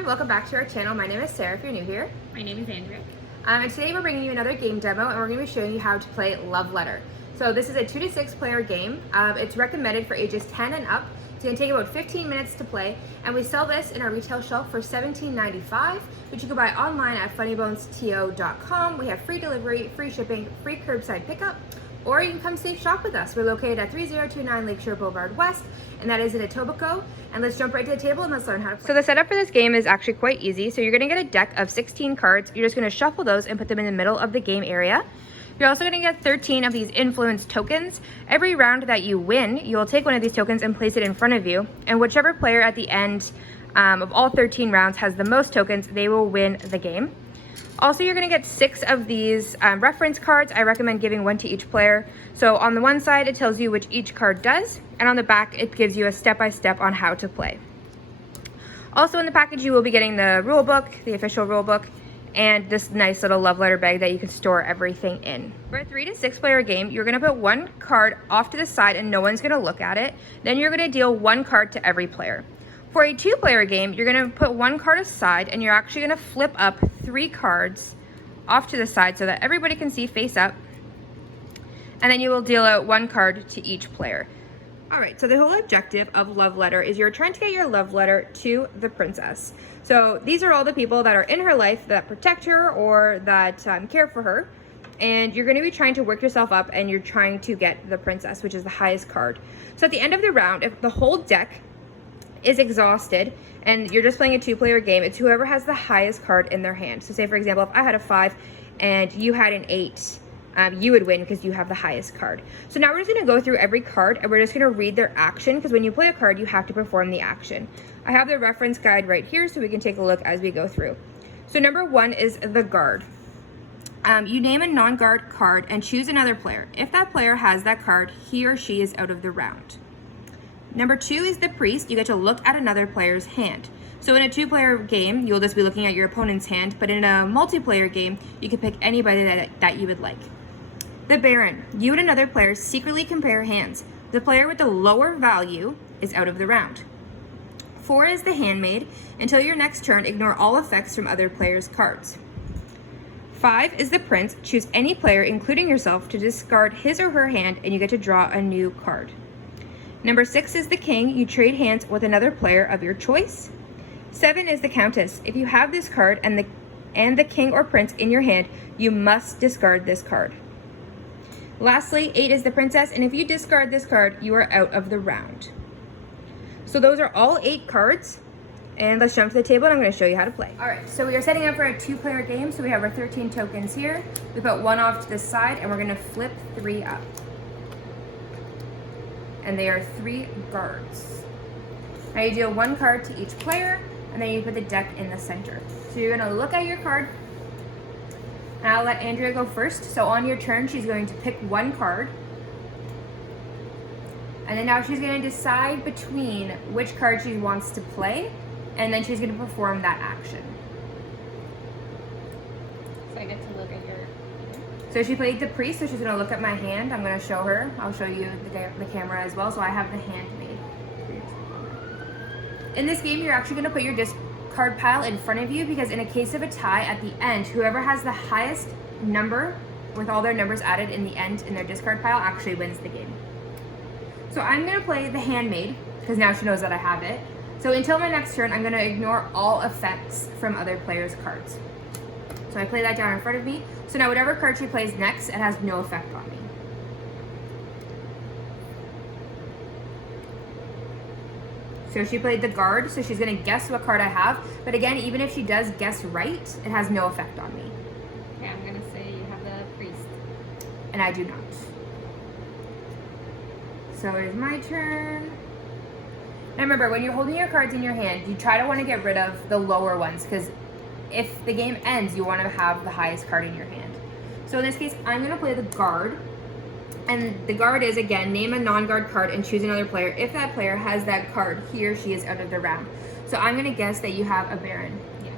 everyone, welcome back to our channel. My name is Sarah if you're new here. My name is Andrea. And today we're bringing you another game demo and we're going to be showing you how to play Love Letter. So this is a 2 to 6 player game. It's recommended for ages 10 and up. It's going to take about 15 minutes to play, and we sell this in our retail shelf for $17.95, which you can buy online at FunnyBonesTO.com. We have free delivery, free shipping, free curbside pickup, or you can come safe shop with us. We're located at 3029 Lakeshore Boulevard West, and that is in Etobicoke. And let's jump right to the table and let's learn how to play. So the setup for this game is actually quite easy. So you're going to get a deck of 16 cards. You're just going to shuffle those and put them in the middle of the game area. You're also going to get 13 of these influence tokens. Every round that you win, you will take one of these tokens and place it in front of you. And whichever player at the end of all 13 rounds has the most tokens, they will win the game. Also, you're going to get 6 of these reference cards. I recommend giving one to each player. So on the one side, it tells you which each card does, and on the back, it gives you a step-by-step on how to play. Also in the package, you will be getting the rule book, the official rule book, and this nice little love letter bag that you can store everything in. For a 3 to 6 player game, you're going to put one card off to the side and no one's going to look at it. Then you're going to deal one card to every player. For a 2 player game, you're going to put one card aside and you're actually going to flip up 3 cards off to the side so that everybody can see face up. And then you will deal out 1 card to each player. All right, so the whole objective of Love Letter is you're trying to get your love letter to the princess. So these are all the people that are in her life that protect her or that care for her. And you're going to be trying to work yourself up and you're trying to get the princess, which is the highest card. So at the end of the round, if the whole deck is exhausted and you're just playing a 2 player game, it's whoever has the highest card in their hand. So say for example, if I had a 5 and you had an 8, you would win because you have the highest card. So now we're just going to go through every card and we're just going to read their action, because when you play a card you have to perform the action. I have the reference guide right here so we can take a look as we go through. So number 1 is the guard. You name a non-guard card and choose another player. If that player has that card, he or she is out of the round. Number 2 is the priest. You get to look at another player's hand. So in a 2 player game, you'll just be looking at your opponent's hand, but in a multiplayer game, you can pick anybody that you would like. The Baron. You and another player secretly compare hands. The player with the lower value is out of the round. 4 is the Handmaid. Until your next turn, ignore all effects from other players' cards. 5 is the Prince. Choose any player, including yourself, to discard his or her hand, and you get to draw a new card. Number 6 is the King. You trade hands with another player of your choice. 7 is the Countess. If you have this card and the King or Prince in your hand, you must discard this card. Lastly, 8 is the Princess, and if you discard this card, you are out of the round. So those are all 8 cards, and let's jump to the table and I'm going to show you how to play. All right, so we are setting up for a 2 player game, so we have our 13 tokens here. We put 1 off to the side, and we're going to flip 3 up. And they are 3 guards. Now you deal 1 card to each player, and then you put the deck in the center. So you're going to look at your card, and I'll let Andrea go first. So on your turn, she's going to pick 1 card. And then now she's going to decide between which card she wants to play, and then she's going to perform that action. So I get to look at your... So she played the priest, so she's going to look at my hand. I'm going to show her. I'll show you the camera as well. So I have the Handmaid. In this game, you're actually going to put your discard pile in front of you, because in a case of a tie at the end, whoever has the highest number with all their numbers added in the end in their discard pile actually wins the game. So I'm going to play the Handmaid because now she knows that I have it. So until my next turn, I'm going to ignore all effects from other players' cards. So I play that down in front of me. So now whatever card she plays next, it has no effect on me. So she played the guard, so she's going to guess what card I have. But again, even if she does guess right, it has no effect on me. Okay, I'm going to say you have the priest. And I do not. So it is my turn. Now remember, when you're holding your cards in your hand, you try to want to get rid of the lower ones, because if the game ends, you want to have the highest card in your hand. So in this case, I'm going to play the guard. And the guard is, again, name a non-guard card and choose another player. If that player has that card, he or she is out of the round. So I'm going to guess that you have a Baron. Yes.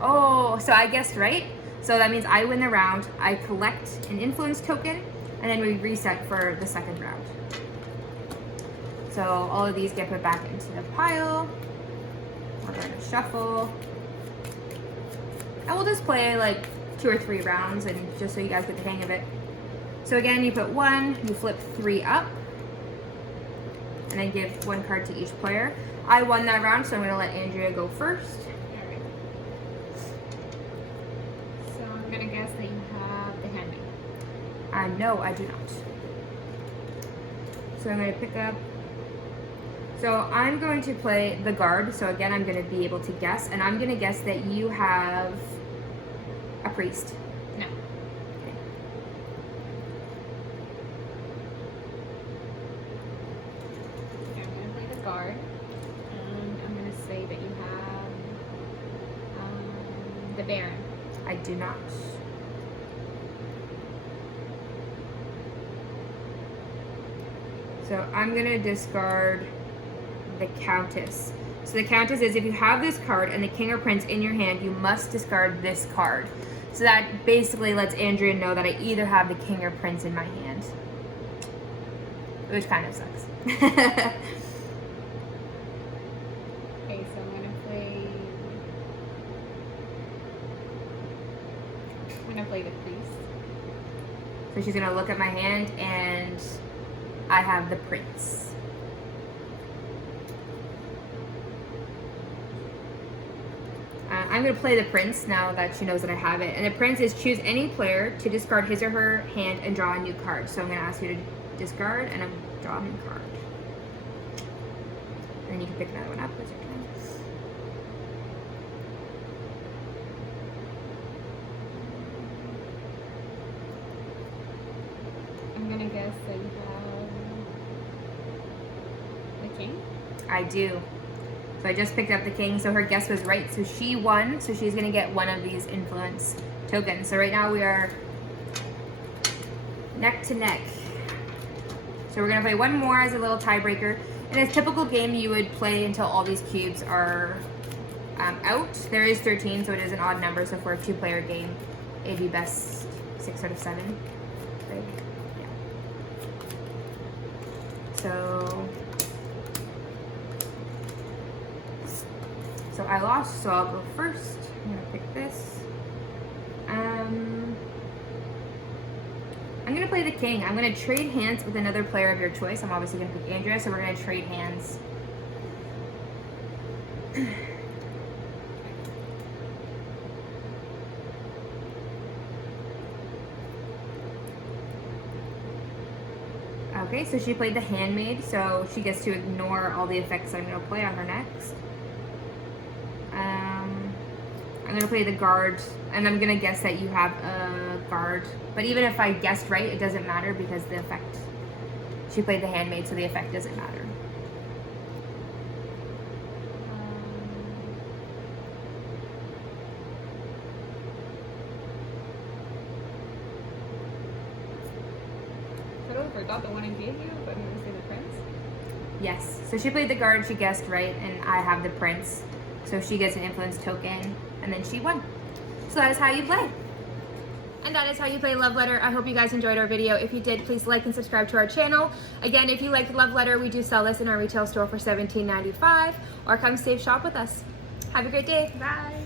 Oh, so I guessed right. So that means I win the round. I collect an influence token, and then we reset for the second round. So all of these get put back into the pile. We're going to shuffle. And we'll just play like 2 or 3 rounds, and just so you guys get the hang of it. So again, you put 1, you flip 3 up, and then give 1 card to each player. I won that round, so I'm gonna let Andrea go first. Alright. So I'm gonna guess that you have the handmaid. No, I do not. So I'm gonna pick up. So I'm going to play the guard. So again, I'm gonna be able to guess, and I'm gonna guess that you have a priest. No. Okay, I'm gonna play the guard. And I'm gonna say that you have the baron. I do not. So I'm gonna discard the countess. So the countess is, if you have this card and the king or prince in your hand, you must discard this card. So that basically lets Andrea know that I either have the king or prince in my hand, which kind of sucks. Okay, so I'm gonna play the priest. So she's gonna look at my hand, and I have the prince. I'm going to play the prince now that she knows that I have it. And the prince is, choose any player to discard his or her hand and draw a new card. So I'm going to ask you to discard and draw a new card. And then you can pick another one up as you can. I'm gonna guess that you have the king. I do. So I just picked up the king, so her guess was right. So she won, so she's gonna get one of these influence tokens. So right now we are neck to neck. So we're gonna play one more as a little tiebreaker. In a typical game, you would play until all these cubes are out. There is 13, so it is an odd number. So for a 2-player game, it'd be best 6 out of 7. Right? Yeah. So I lost, so I'll go first. I'm gonna pick this. I'm gonna play the king. I'm gonna trade hands with another player of your choice. I'm obviously gonna pick Andrea, so we're gonna trade hands. Okay, so she played the handmaid, so she gets to ignore all the effects I'm gonna play on her next. I'm gonna play the guard, and I'm gonna guess that you have a guard. But even if I guessed right, it doesn't matter because the effect. She played the handmaid, so the effect doesn't matter. I totally forgot the one I gave you, but I'm gonna say the prince. Yes. So she played the guard, she guessed right, and I have the prince. So she gets an influence token, and then she won. So that is how you play. And that is how you play Love Letter. I hope you guys enjoyed our video. If you did, please like and subscribe to our channel. Again, if you liked Love Letter, we do sell this in our retail store for $17.95, or come save shop with us. Have a great day. Bye.